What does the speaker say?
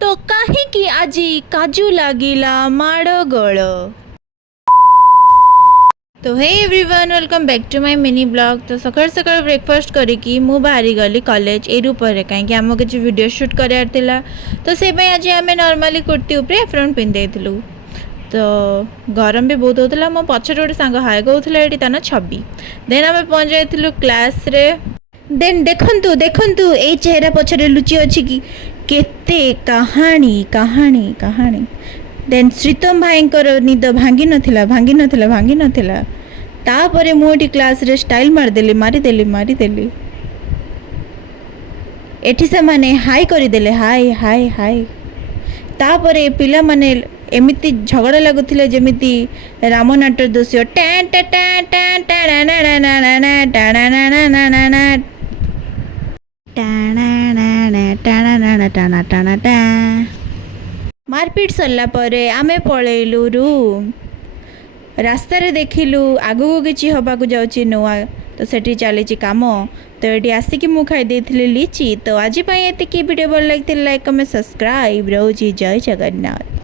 तो काहींकी आजी काजू लागिला माड़गोल। तो hey everyone welcome back to my mini blog. तो सकाळ सकाळ ब्रेकफास्ट करिकी मु बाहरी गली कॉलेज एरूपर कहीं आम किसी वीडियो शूट करार तो से आज आम नॉर्मली कुर्ती उपरे एफ्रन पिंधेलु। तो गरम भी बहुत होता मो पछे गोटे सांग हाय कहूला ये ताना छवि। देन आम पहुँच जाइलु क्लास रे। देन देखंतु देखंतु ए चेहरा पछरे लुचि अछि कि केते कहानी कहानी कहानी। देन श्रीतम भाई निद भांगी नथिला तापरे मुझे क्लास रे स्टाइल मारिदेली एठी से माने हाई करदेले हाई हाई हाई। तापरे पिला माने एमिति झगड़ा लगुथिले जेमिति रामनाट्य दृश्य टा टा टा टा टा ना ना ना ना ना टा ना ना ना ना ना ना टाना टा। मारपीट सरला परे आमे पळेलु रूम। रास्ता रे देखिलु आगु किछि हबाकु जाउछि नुआ तो सेठी चली काम। तो ये आसिक मु खाई देथिली लीची। तो आज एति वीडियो भल लागिथिला लाइक कमेंट सब्सक्राइब। रोजी जय जगन्नाथ।